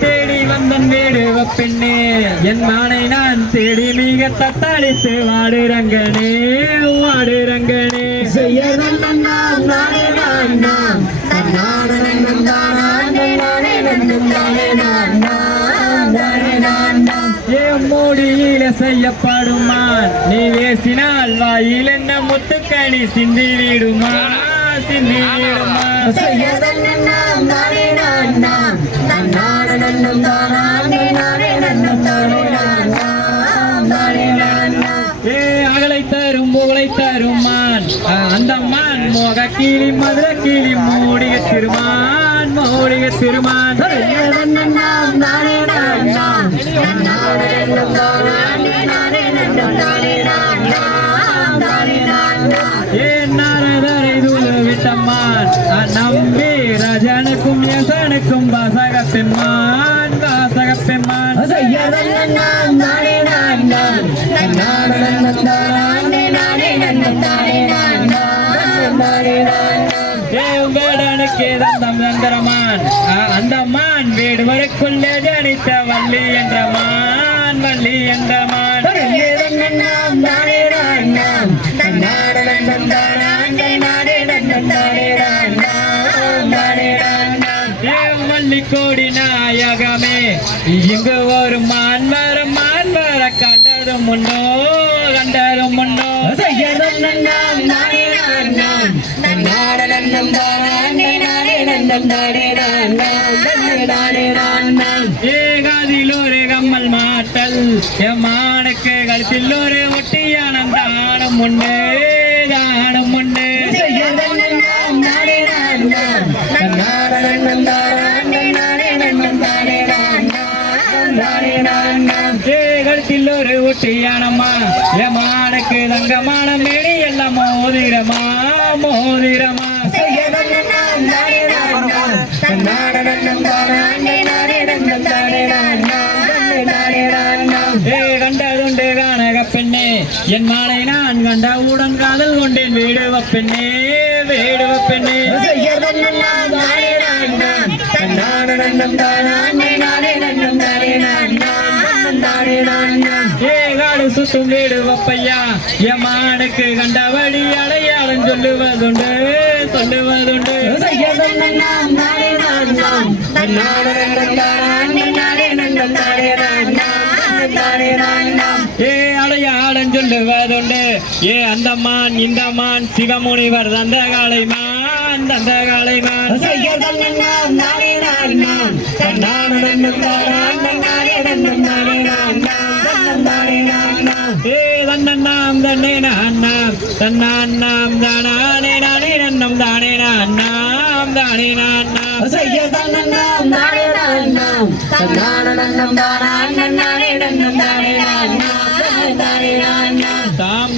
தேடி வந்தன் வீடு பெண்ணே என் மானை நான் தேடி மிக தத்தளித்து வாடுரங்கனே வாடுரங்கனே மோடியில செய்யப்படுமான் நீ பேசினால் வாயில் என்ன முத்துக்கணி சிந்தி விடுமா சிந்தி விடுமா அகலை தரும் புகழை தருமான் அந்த மான் மோக கிளி மதுர கிளி மூடிக திருமான் மூடிக திருமான் விட்டம்மான் நம்பி ரஜனுக்கும் யசனுக்கும் வாசகப்பெம்மான் வாசகப்பெம்மான் வேடனுக்கு தந்தம் தந்திரமான் அந்த மான் வேடுவருக்குள்ளே ஜனித்த வள்ளி என்ற மான் வள்ளி என்ற மான் வள்ளி கோடி நாயகமே இங்கு ஒரு மான் வர கண்டதும் உண்டோ கண்டதும் உண்டோ ஏகாதில் ஒரு கம்மல் மாட்டல் எம்மானுக்கு கழுத்தில் ஒரு ஒட்டியான தானம் உண்டு தானம் உண்டு கழுத்தில் ஒரு ஒட்டியானம்மா எம்மானுக்கு தங்கமான மேடி எல்லாம் மோதிரமா மோதிரமா கண்டதுண்டு காணக பெண்ணே என் மாலை நான் கண்டவுடன் காதல் கொண்டேன் வேடுவ பெண்ணே வேடுவ பெண்ணே ஏகாடு சுத்தும் வேடுவப்பையா எம்மானுக்கு கண்டபடி அடையாளம் சொல்லுவதுண்டு சொல்லுவதுண்டு ஏ அடையாளம் சொல்லுவதுண்டு ஏ அந்த மான் இந்த மான் சிவமுனிவர் தந்த காலை மான் தந்த காலை மான் ஏ தன்னண்ணாம் தன்னே நான்னாம் தன்னான்னாம் தானே நானே நன்னம் தானே நான்னாம் தானே நான்னாம் தாம்